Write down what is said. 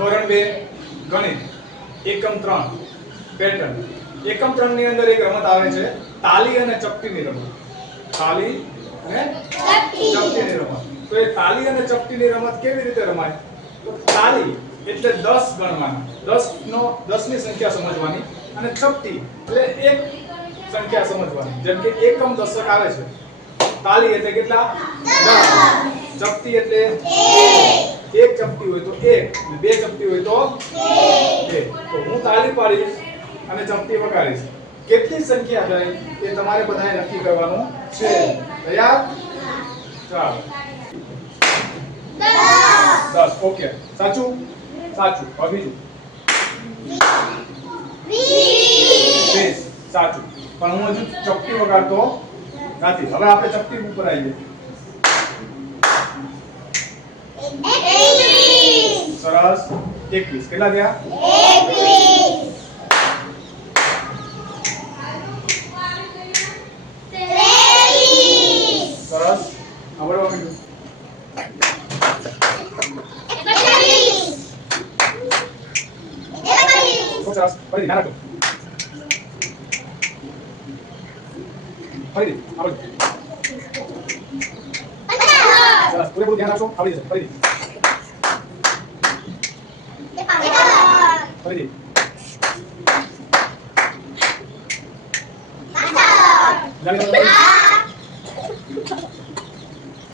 ધોરણ 2 ગણિત એકમ 3 પેટર્ન એકમ 3 ની અંદર એક રમત આવે છે તાલી અને ચપટીની રમત. તાલી અને ચપટીની રમત. તો એ તાલી અને ચપટીની રમત કેવી રીતે રમાય? તો તાલી એટલે 10 ગણવાના, 10 ની સંખ્યા સમજવાની, અને ચપટી એટલે એક સંખ્યા સમજવાની. જેમ કે એકમ દશક આવે છે, તાલી એટલે કેટલા? 10. ચપટી એટલે એક ચપટી હોય તો એક, બે ચપટી હોય તો બે. તો હું તાલી પાડીશ અને ચપટી વગાડીશ. કેટલી સંખ્યા થાય એ તમારે બધાએ નક્કી કરવાનું છે. તૈયાર? ચાલો 10. ઓકે, સાચું સાચું. હવે બીજું 20. સાચું. પણ હું હજુ ચપટી વગાડતો નથી. હવે આપણે ચપટી ઉપર આવીએ. 21. સરસ. 21. કેટલા થયા? 21. સરસ. હવે વળવા માંડ્યું. 21. સરસ. ફરી ધ્યાન રાખો. ફરી આવડે. સરસ. પૂરેપૂરું ધ્યાન રાખો. આવડી જશે. ફરી ફરી લાગે